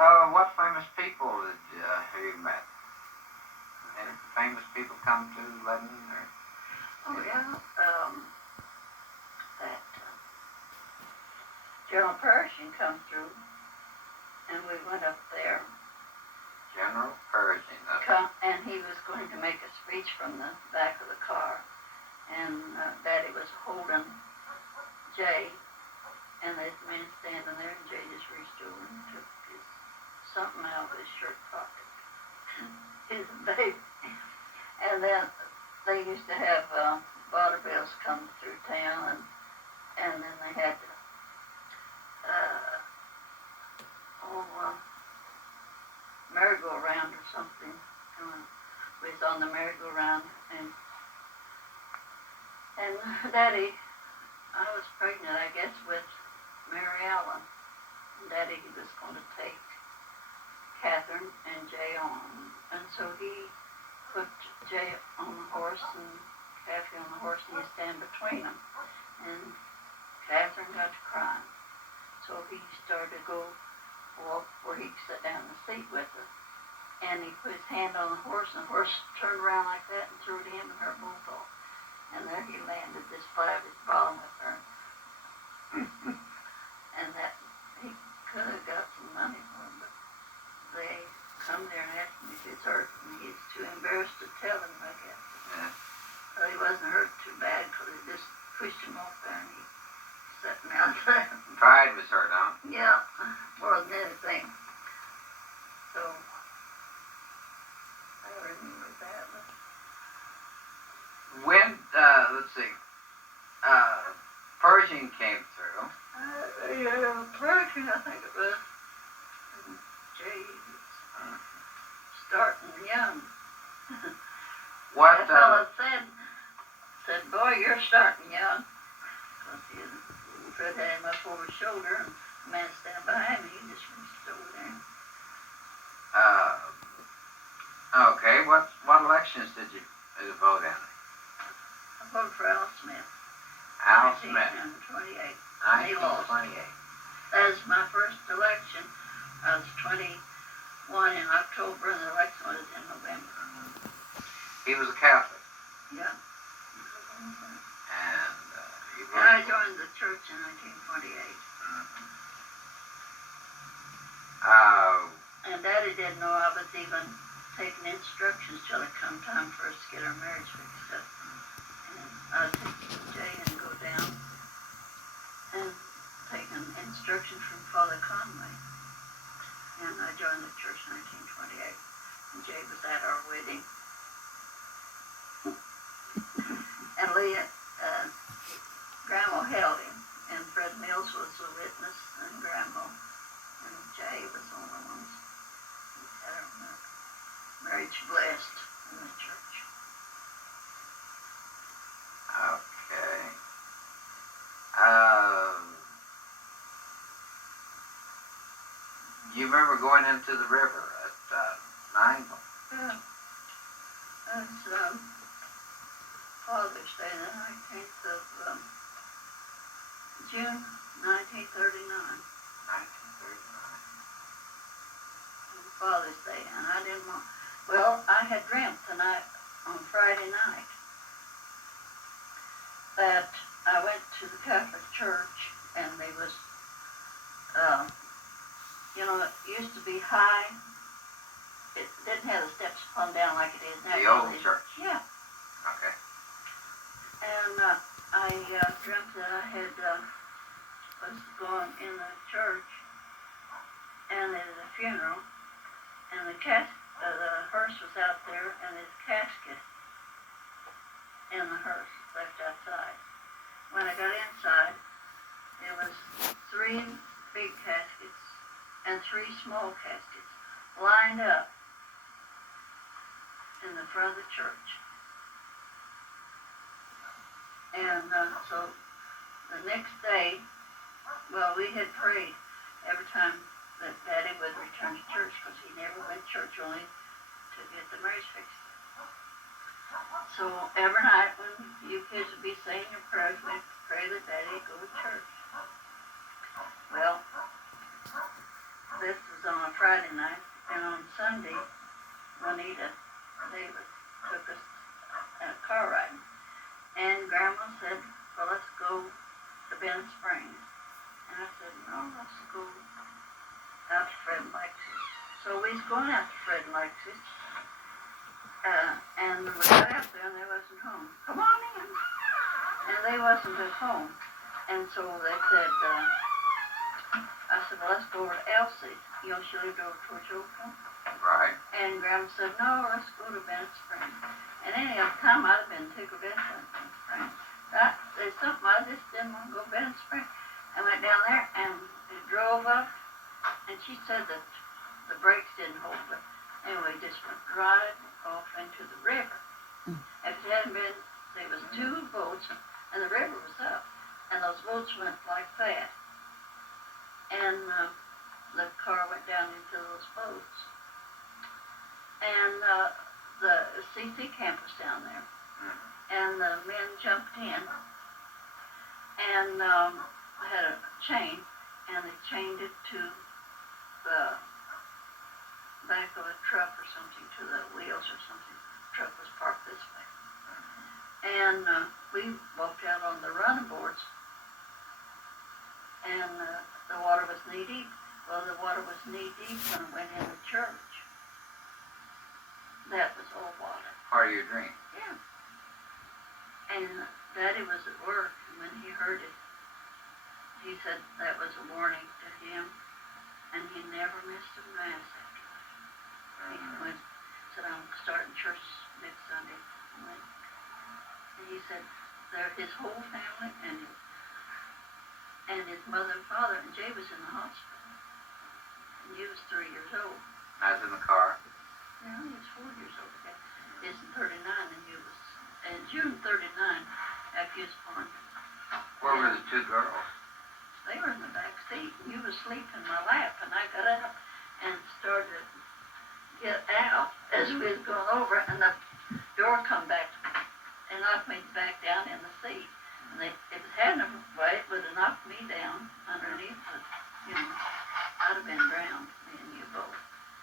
What famous people have you met? Any famous people come to Lebanon? Or? Oh, yeah. That General Pershing come through, and we went up there. General Pershing. And he was going to make a speech from the back of the car, and Daddy was holding Jay, and this man standing there, and Jay just reached over and took something out of his shirt pocket. His baby. And then they used to have vaudevilles come through town, and then they had merry-go-round or something. We was on the merry-go-round, and Daddy, I was pregnant, I guess, with Mary Ellen. And Daddy, he was going to take Catherine and Jay on, and so he put Jay on the horse and Kathy on the horse, and he stand between them. And Catherine got to crying, so he started to go walk where he could sit down in the seat with her. And he put his hand on the horse, and the horse turned around like that and threw it to him and her both off. And there he landed, this flat his bottom with her. And that he could have got some money for him, but they come there and asked him if he's hurt, and he's too embarrassed to tell him, I guess. Yeah. So he wasn't hurt too bad, because he just pushed him off there, and he sitting out there. Pride was hurt, huh? Yeah, more than anything. So I remember that. When, let's see, Pershing came through. Yeah, Pershing, I think it was. Jay was starting young. What? That fellow said, boy, you're starting young. Because Fred had him up over his shoulder, and the man standing behind me, he just reached over there. Okay, what elections did you vote in? I voted for Al Smith. Al Smith. 1928. 1928. That was my first election. I was 21 in October, and the election was in November. He was a Catholic. Yeah. And you And I joined the church in 1928. And Daddy didn't know I was even taking instructions till it come time for us to get our marriage fixed up. And I would take Jay and go down and take an instruction from Father Conway. And I joined the church in 1928. And Jay was at our wedding. And Leah, Grandma held him, and Fred Mills was the witness, and Grandma, and Jay was one of the ones who had our marriage blessed in the church. Okay. You remember going into the river at Nineveh? Yeah. That's Father's Day, the 19th of June, 1939. 1939. Father's Day, and I didn't want, well, I had dreamt tonight, on Friday night, that I went to the Catholic Church, and they was, it used to be high. It didn't have the steps come down like it is now. The old church? Yeah. Okay. And I dreamt that I had was going in the church, and there was a funeral, and the hearse was out there, and his casket in the hearse left outside. When I got inside, there was 3 big caskets and 3 small caskets lined up in the front of the church. And so the next day, well, we had prayed every time that Daddy would return to church, because he never went to church only to get the marriage fixed. So every night when you kids would be saying your prayers, we'd pray that Daddy would go to church. Well, this was on a Friday night, and on Sunday, Juanita Davis took us car riding. And Grandma said, well, let's go to Bend Springs. And I said, no, let's go out to Fred and Lexi's. So we was going out to Fred and Lexi's. And we got out there and they wasn't home. Come on in. And they wasn't at home. And so they said, I said, well, let's go over to Elsie's. You know, she lived over towards Oakland. Right. And Grandma said, no, let's go to Bend Springs. And any other time I'd have been tickled at Bend Springs. There's something I just didn't want to go to Bend Springs. I went down there and it drove up, and she said that the brakes didn't hold, but anyway, just went right off into the river. If it hadn't been, there was two boats, and the river was up, and those boats went like that. And the car went down into those boats. And the CC camp was down there, and the men jumped in, and had a chain, and they chained it to the back of a truck or something, to the wheels or something. The truck was parked this way. And we walked out on the running boards, and the water was knee deep. Well, the water was knee deep when I went in the church. That was old water. Part of your dream. Yeah. And Daddy was at work, and when he heard it, he said that was a warning to him, and he never missed a mass after that. He went, said, I'm starting church next Sunday. And he said, there, his whole family and his mother and father, and Jay was in the hospital. And he was 3 years old. I was in the car. Yeah, he was 4 years old. He's 39, and he was, in June 39, after he was born. Where were the two girls? They were in the back seat, and you was asleep in my lap, and I got up and started to get out as we was going over, and the door come back and knocked me back down in the seat. And if it hadn't have way, it would have knocked me down underneath the, you know, I'd have been drowned, me and you both.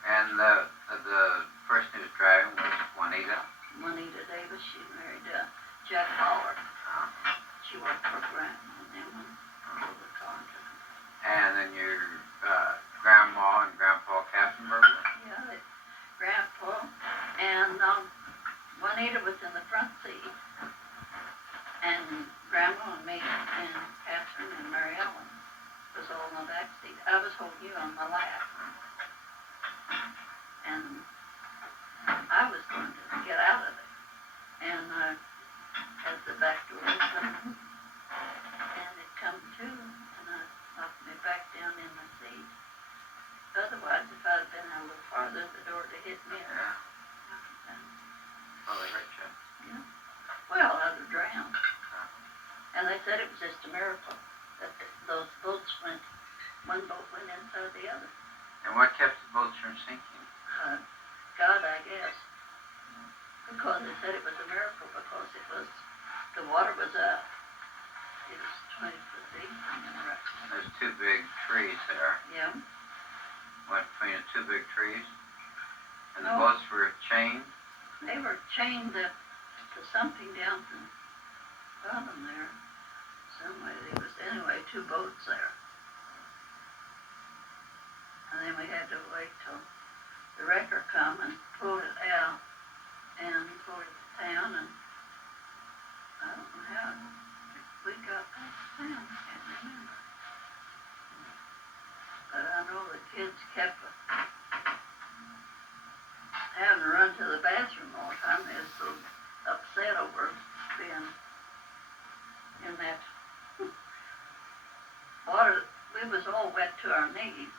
And the person who was driving was Juanita? Juanita Davis, she married Jack Lawler. She worked for Grandma, and then when the car took her. And then your grandma and grandpa Kaffenberger? Yeah, Grandpa. And Juanita was in the front seat. And Grandma and me and Catherine and Mary Ellen was all in the back seat. I was holding you on my lap. And I was going to get out of it. And as the back door opened, and it come to, and I knocked me back down in the seat. Otherwise, if I'd been a little farther, the door would have hit me. Yeah. Well, they hurt you. Yeah. Well, I'd have drowned. And they said it was just a miracle that those boats went, one boat went inside the other. And what kept the boats from sinking? God, I guess. Because they said it was a miracle because it was, the water was up. It was 20 foot deep. There's two big trees there. Yeah. Went between the two big trees. And the No. boats were chained. They were chained to something down the bottom there. Someway there was, anyway, two boats there. And then we had to wait till the wrecker come and pulled it out and pulled it to town, and I don't know how we got past town, I can't remember. But I know the kids kept having to run to the bathroom all the time. They were so upset over being in that water. We was all wet to our knees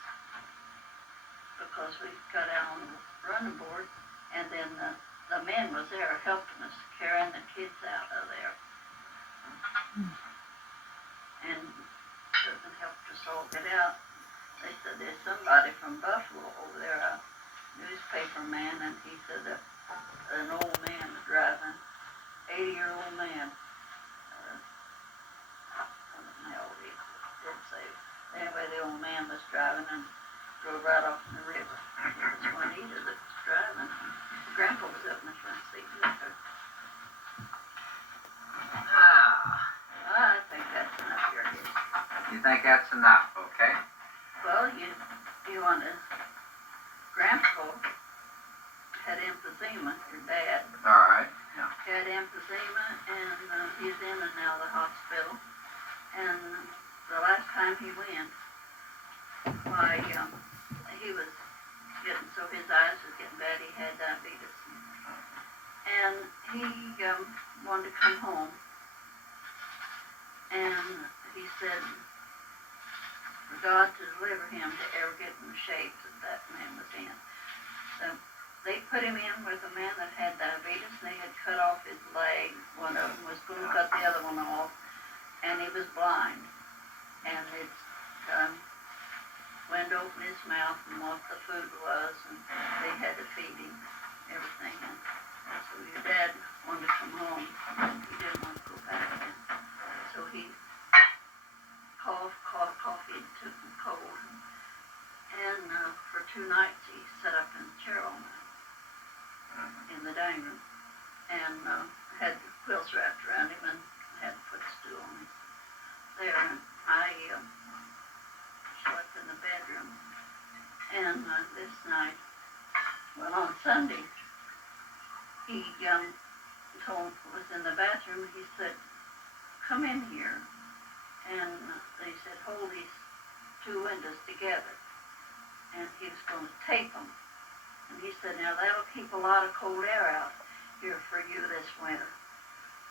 because we got out on the running board, and then the men was there helping us carrying the kids out of there. And couldn't help us all get out. They said there's somebody from Buffalo over there, a newspaper man, and he said that an old man was driving, 80-year-old man. I don't know how old he didn't say. Anyway, the old man was driving, and drove right off in the river. It was Juanita that was driving. Grandpa was up in the front seat with her. I think that's enough here. You think that's enough, okay? Well, you want to, Grandpa had emphysema, your dad. All right. Yeah. Had emphysema, and he's in and out of the hospital. And the last time he went, why, he was getting, so his eyes was getting bad, he had diabetes. And he wanted to come home. And he said, for God to deliver him to ever get in the shape that man was in. So they put him in with a man that had diabetes, and they had cut off his leg. One of them was going to cut the other one off, and he was blind. And it went open his mouth and what the food was, and they had to feed him everything. And so your dad wanted to come home. He didn't want to go back then. So he coffee, took him cold. And for 2 nights he sat up in the chair all night in the dining room, and had the quilts wrapped around him and had to put a stool on him there. And I slept in the bedroom. And this night, well, on Sunday, he was in the bathroom. He said, "Come in here." And they said, "Hold these 2 windows together." And he was going to tape them. And he said, "Now that'll keep a lot of cold air out here for you this winter."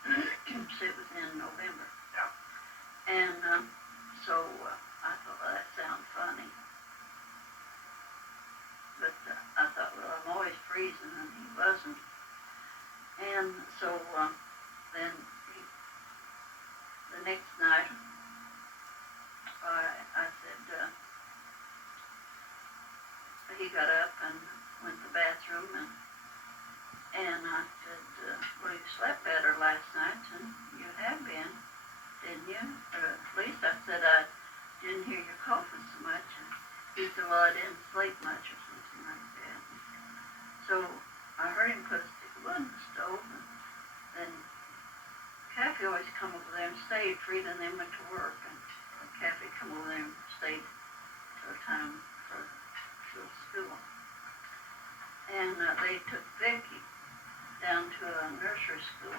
So it was in November. Yeah. And so I thought, well, that sounds funny. But I thought, well, I'm always freezing, and he wasn't. And so then the next night, I said, he got up and went to the bathroom, and I said, well, you slept better last night than you have been, didn't you? Or at least I said, I didn't hear you coughing so much. And he said, well, I didn't sleep much or something like that. So I heard him put a stick of wood in the stove, and then Kathy always come over there and stayed. Frida and them went to work, and Kathy come over there and stayed till time for school. And they took Vicky down to a nursery school,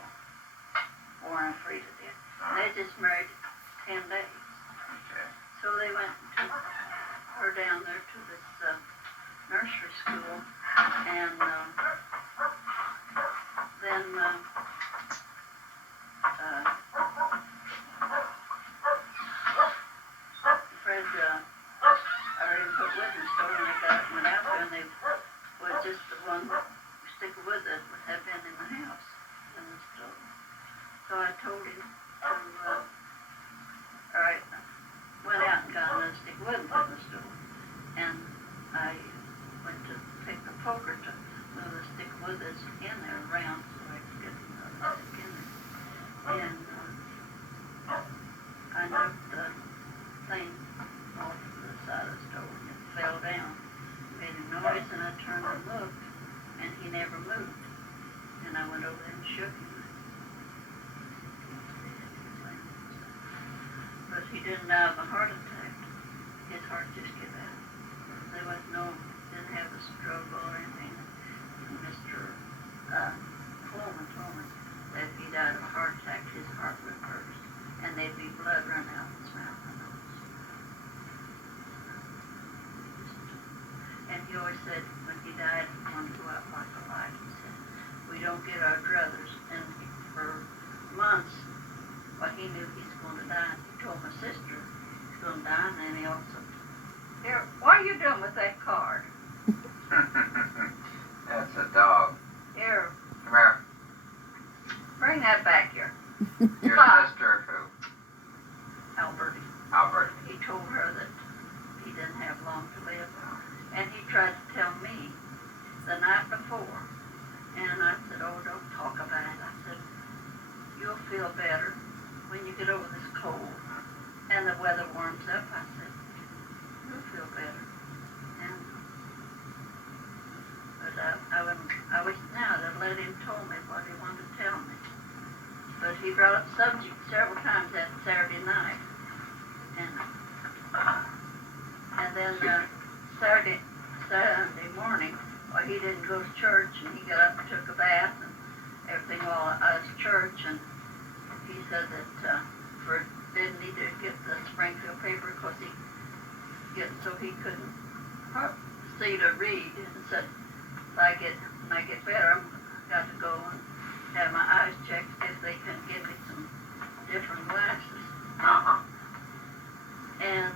Warren and Frida did. They just married 10 days. Okay. So they went and took her down there to this nursery school, and then Fred already put wood in the stove, and they went out there, and they was just the one stick of wood that had been in the house, in the stove. So I told him to, went out and got another stick of wood and put in the stove. And I went to take the poker to move the stick of wood that's in there around so I could get another stick in there. And I knocked the thing off the side of the stove, and it fell down. Made a noise, and I turned and looked, and he never moved. And I went over there and shook him. But he didn't die of a heart attack. His heart just gave out. There was didn't have a struggle or anything. And Mr. Coleman told me that if he died of a heart attack, his heart would burst, and there'd be blood running out of his mouth and nose. And he always said when he died, he wanted to go out like a light. He said, we don't get our druthers. And for months, he knew he's going to die. He told my sister he's going to die, and then he also, here, what are you doing with that card? That's a dog. Here, Come here. bring that back here. Your Stop. sister who? Albert. Albert. He told her that he didn't have long to live. And he tried to tell me the night before. And I said, oh, don't talk about it. I said, you'll feel better when you get over this cold and the weather warms up. I said, you'll feel better. let him tell me what he wanted to tell me. But he brought up subject several times that Saturday night. And then Sunday morning, well, he didn't go to church, and he got up and took a bath and everything while I was at church, and he said that didn't need to get the Springfield paper because so he couldn't see to read, and said when I get better, I've got to go and have my eyes checked if they can give me some different glasses. Uh-huh. And